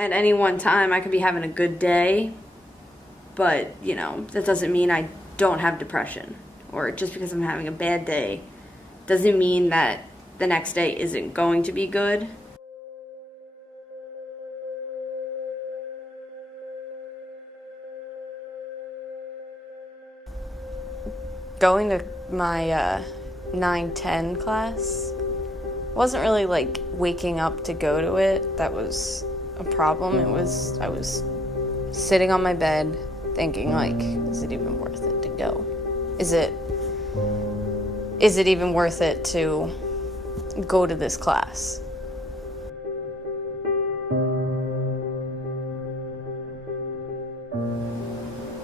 at any one time I could be having a good day, but, you know, that doesn't mean I don't have depression. Or just because I'm having a bad day doesn't mean that the next day isn't going to be good. Going to my 9-10 class wasn't really like waking up to go to it. That was a problem. I was sitting on my bed thinking, like, is it even worth it to go? Is it even worth it to go to this class?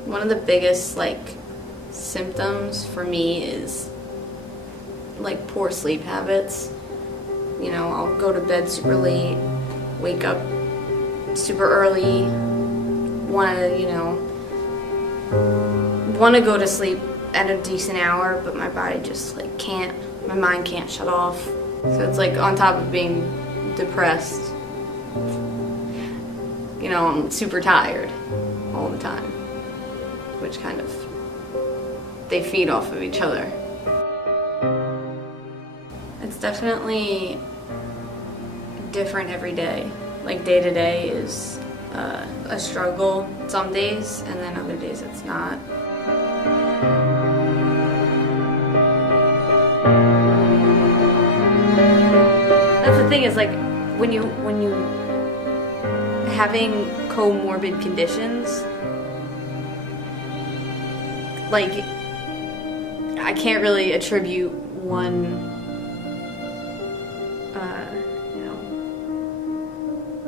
One of the biggest symptoms for me is poor sleep habits. You know, I'll go to bed super late, wake up super early, want to go to sleep at a decent hour, but my body just can't, my mind can't shut off. So it's on top of being depressed, you know, I'm super tired all the time, which kind of, they feed off of each other. It's definitely different every day. Day to day is a struggle some days, and then other days it's not. That's the thing is when you having comorbid conditions, I can't really attribute one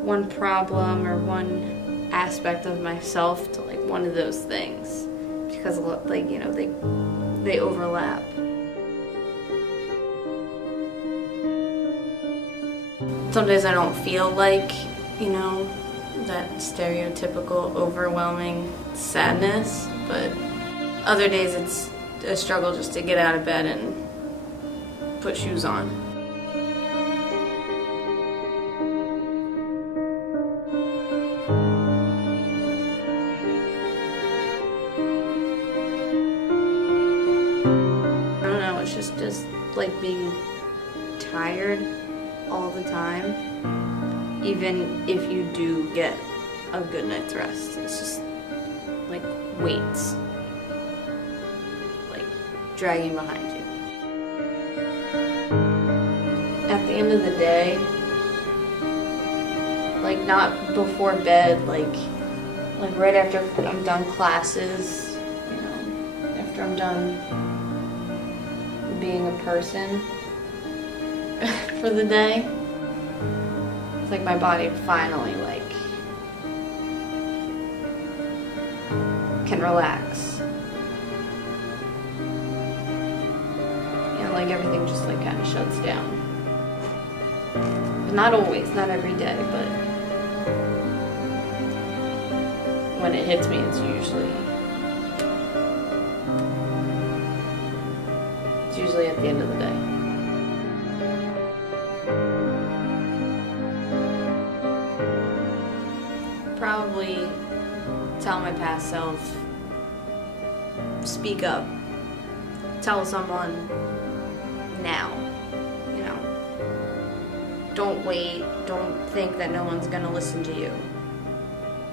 one problem or one aspect of myself to one of those things, because they overlap. Some days I don't feel that stereotypical overwhelming sadness, but other days it's a struggle just to get out of bed and put shoes on. Just being tired all the time, even if you do get a good night's rest. It's just weights dragging behind you. At the end of the day, not before bed, right after I'm done classes, after I'm done being a person for the day, it's my body finally can relax. Everything just kind of shuts down. Not always, not every day, but when it hits me, it's usually at the end of the day. Probably tell my past self, speak up, tell someone now. Don't wait, don't think that no one's gonna listen to you.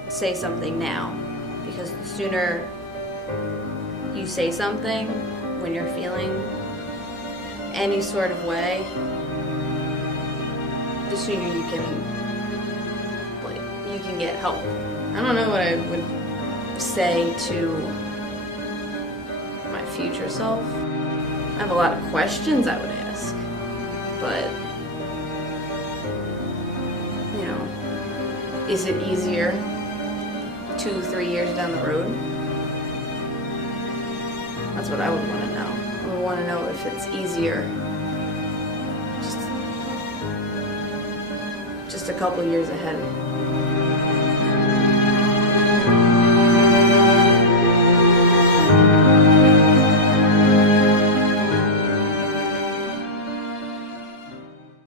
Say something now, because the sooner you say something when you're feeling any sort of way, the sooner you can get help. I don't know what I would say to my future self. I have a lot of questions I would ask, but is it easier 2-3 years down the road? That's what I would want to know. I would want to know if it's easier just a couple years ahead.